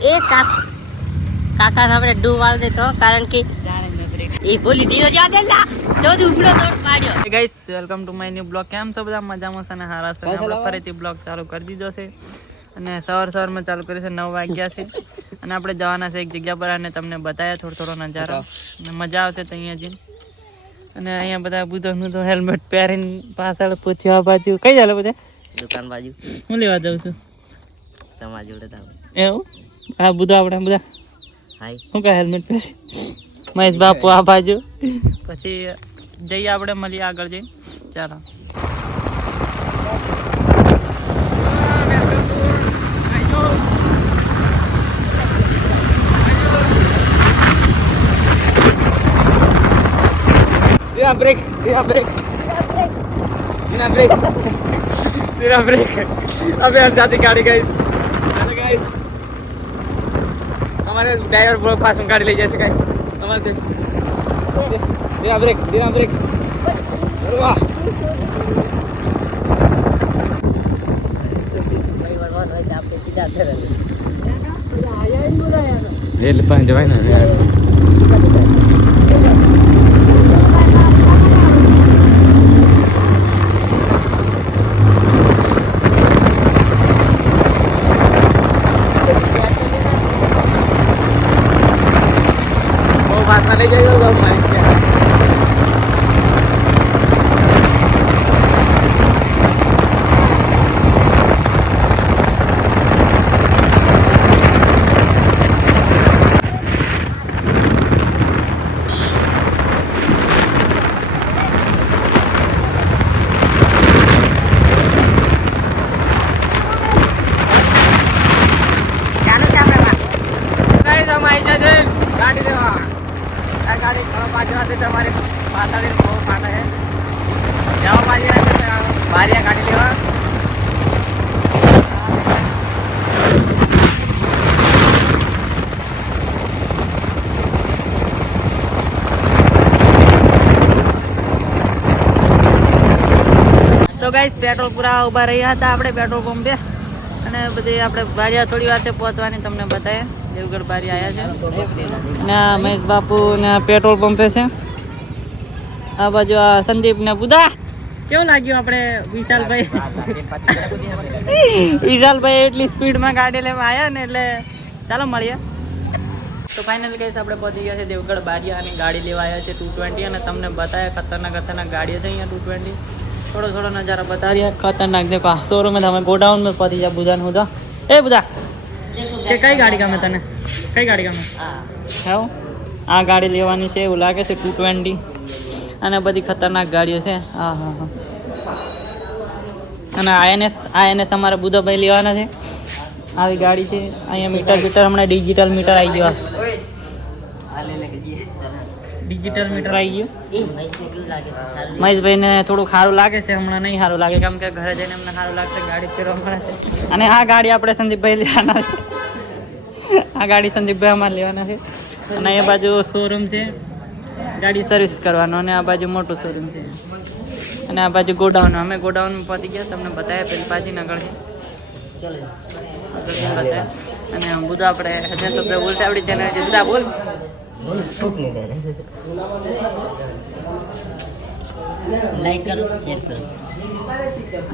એ કાકા આપણે ડૂવાલ દે તો કારણ કે એ બોલી દીધો જા દેલા જો ઉપડો દોડ પાડ્યો. હે guys, welcome to my new blog. કેમ છો બધા? મજામાં છે ને? હારા છે. આપણે ફરીથી બ્લોગ ચાલુ કરી દીધો છે અને સવારમાં ચાલુ કરી છે. 9 વાગ્યા છે અને આપણે જવાના છે એક જગ્યા પર અને તમને બતાવ્યા થોડો નજારો અને મજા આવશે તો અહીંયા જઈને. અને અહીંયા બધા બુધોનું તો હેલ્મેટ પહેરીને પાછળ પૂછ્યા બાજુ કઈ ચાલે બધા દુકાન બાજુ હું લેવા જાઉં છું તમારી જોડે તાવ એવું. હા બધા આપણે બધા હાય શું કહે હેલ્મેટ પહેરી મહેશ બાપુ આ બાજુ પછી જઈએ આપણે મળીએ આગળ જઈને. ચાલો ब्रेक अबे हट जाती गाड़ी गाइस. हमारे ड्राइवर बहुत फास्ट में गाड़ी ले जैसे गाइस हमारे बिना ब्रेक वाह ये ले पान जवाई ना यार. नहीं जाएगा गाड़ी देवा गाड़ी पाँच हमारे पाताड़ी बहुत फाटा है जाओ बारिया गाड़ी लेवा તો ગાઈસ પેટ્રોલ પૂરા ઉભા રહ્યા હતા આપણે પેટ્રોલ પંપે અને બધી આપણે બારિયા થોડી વાર પહોંચવાની તમને બતાવે. દેવગઢ બારી આવ્યા છે ને મહેશ બાપુ ને પેટ્રોલ પંપે છે. આ બાજુ આ સંદીપ ને બુધા. કેવું લાગ્યું આપણે વિશાલભાઈ એટલી સ્પીડમાં ગાડી લેવા આવ્યા ને એટલે ચાલો મળીએ. તો ફાઇનલી કહીશ આપણે પહોંચી ગયા છે દેવગઢ બારિયા અને ગાડી લેવા આવ્યા છે 220 અને તમને બતાવ્યા ખતરનાક ગાડીઓ છે અહીંયા 220. થોડો નજારો બતાવ્યા ખતરનાક છે. શોરૂમ તમે ગોડાઉન में પહોંચી જાય બુધા ને બુધા. એ બુધા કે કઈ ગાડી ગમે તને? કઈ ગાડી ગમે? હા આ ગાડી લેવાની છે એવું લાગે છે 220 અને બધી ખતરનાક ગાડીઓ છે. હા હા હા. અને આઈએનએસ અમારા બુધાભાઈ લેવાના છે. આવી ગાડી છે. અહીંયા મીટર હમણાં ડિજિટલ મીટર આવી ગયો. ડિજિટલ મીટર આવી ગયું. મહેશભાઈ ને થોડું સારું લાગે છે. હમણાં નહીં સારું લાગે કેમ કે ઘરે જઈને અમને સારું લાગશે. ગાડી ફેરવા મળે છે અને આ ગાડી આપણે સંદીપભાઈ લેવાના છે. આ ગાડી સંદીપભાઈ અમારે લેવાના છે અને એ બાજુ શોરૂમ છે ગાડી સર્વિસ કરવાનો અને આ બાજુ મોટું શોરૂમ છે અને આ બાજુ ગોડાઉન. અમે ગોડાઉનમાં પહોંચી ગયા તમને બતાવ્યા પેલી પાછી નગળ છે અને બધું આપણે હજાર શબ્દ બોલતા આવડી જાય ને બધા બોલ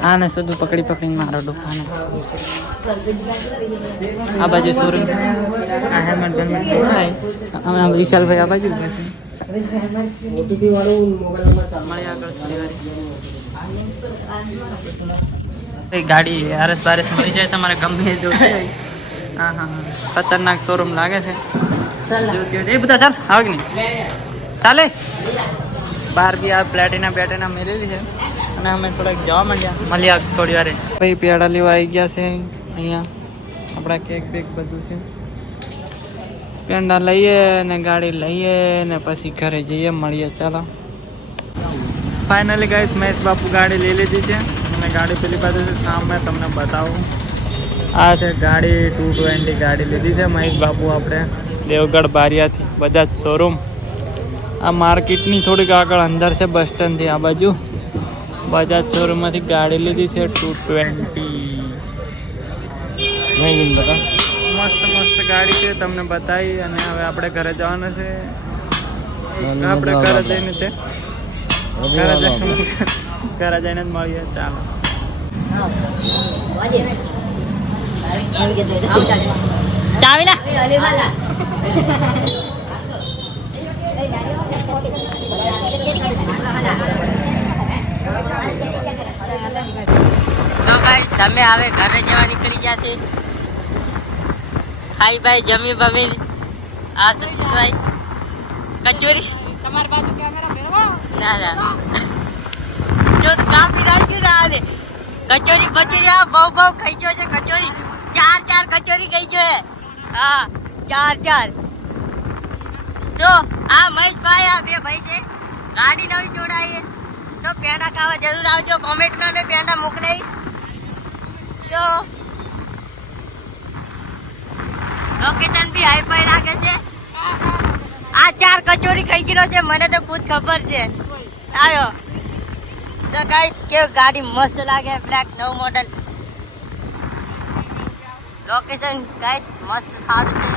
આને સુધી પકડીને મારો ડુકાને આ બાજુ શોરૂમ આ હેમંત વિશાલભાઈ આ બાજુ ગાડી આરસ બારસ મળી જાય તમારે ગમે જો. હા હા ખતરનાક શોરૂમ લાગે છે. એ બધા ચાલ આવે કે નહીં ચાલે બહાર બી આ પ્લેટિના મેળવેલી છે અને અમે થોડાક જવા મળ્યા થોડી વાર. ભાઈ પેડા લેવા આવી ગયા છે અહીંયા. આપણા કેક બેક બધું છે. પેંડા લઈએ ને ગાડી લઈએ ને પછી ઘરે જઈએ મળીએ. ચાલો ફાઇનલી ગાઈસ મહેશ બાપુ ગાડી લઈ લીધી છે અને ગાડી પેલી બાજુ સામે તમને બતાવું. આ છે ગાડી 220 ગાડી લીધી છે મહેશ બાપુ આપણે દેવગઢ બારિયાથી બજાજ શોરૂમ. આ માર્કેટની થોડીક આગળ અંદર છે બસ સ્ટેન્ડથી આ બાજુ. બજાજ શોરૂમમાંથી ગાડી લીધી છે 220. મસ્ત ગાડી છે તમને બતાવી અને હવે આપણે ઘરે જવાનું છે. આપણે ઘરે જઈને ઘરે જઈને જ મળીએ. ચાલો ચાવીલા તો ગાઈસ અમે હવે ઘરે જવા નીકળી ગયા છે. ખાઈ ભાઈ જમી બમી આ સતીશભાઈ કચોરી તમારી બાજુ કેમેરા ફેરવો ના જો કાપી નાખ્યું ના આલે કચોરી બચોરી આ બહુ ખાઈ ગયો છે. કચોરી ચાર કચોરી ખાઈ ગયો. હા ચાર તો આ મહેશભાઈ આ બે ભાઈ છે. ગાડી નવી જોડાઈએ તો પેંડા ખાવા જરૂર આવજો. કોમેન્ટમાં મેં પેંડા મોકલાઈશ. તો લોકેશન બી હાઈ ફાઈ લાગે છે. આ 4 કચોરી ખાઈ ગયો છે મને તો ખુદ ખબર છે. આયો તો ગાઈસ કે ગાડી મસ્ત લાગે. બ્લેક નવ મોડલ લોકેશન ગાઈસ મસ્ત સારું છે.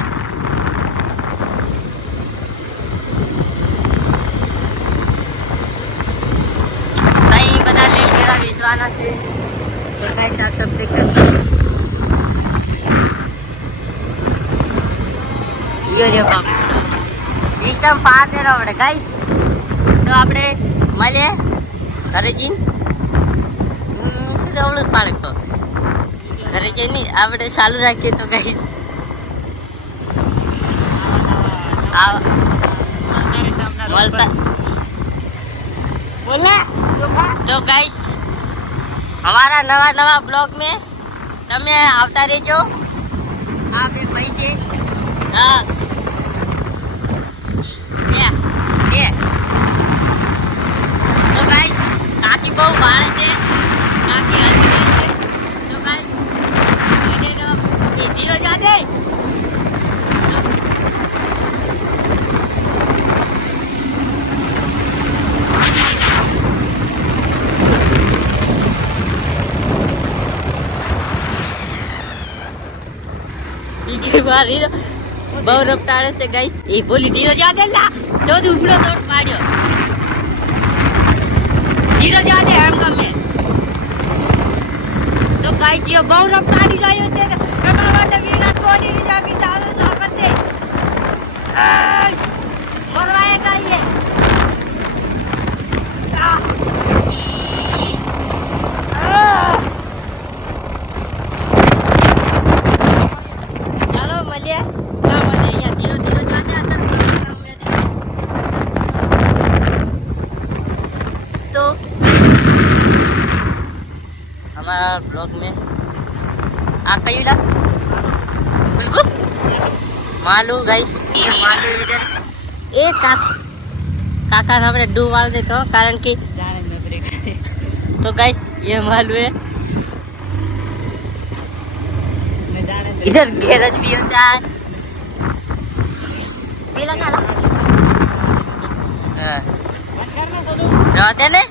કઈ બધા લીલ કેરા વિસવાના છે તો ગાઈસ આ सब देख સિસ્ટમ પાર દે આપણે ગાઈસ. તો આપણે મળીએ ઘરે જઈને. સીધા અવળું પાડે તો ઘરે જઈને આપણે ચાલુ રાખીએ. તો ગાઈસ મળતા બોલે તો ગાઈસ हमारा नवा ब्लॉग में તમે આવતા રહેજો. આ બે ભાઈ છે. હા તો ગાઈસ કાકી બહુ ભારે છે. કાકી હસી છે. તો ગાઈસ એ ધીરો જાજે. બહુ રફતારે છે ગાઈસ. એ બોલી ધીરો જાજે લા ચોથી ઉપડો દોડ પાડ્યો. ધીરો જાજે એમ ગમે તો ગાઈસ એ બહુ રફતારી જાય છે. એના માટે વિરાટ કોહલી ની જાગી ચાલુ સાકર છે. મરવાય ગાઈએ हमारा ब्लॉग में आ कहीं ना बिल्कुल मालू गाइस. ये मालू इधर एक काका हमने डूबाल देते हो कारण कि तो गाइस ये मालू है. इधर गैरेज भी होता है. पीला ना रहते ने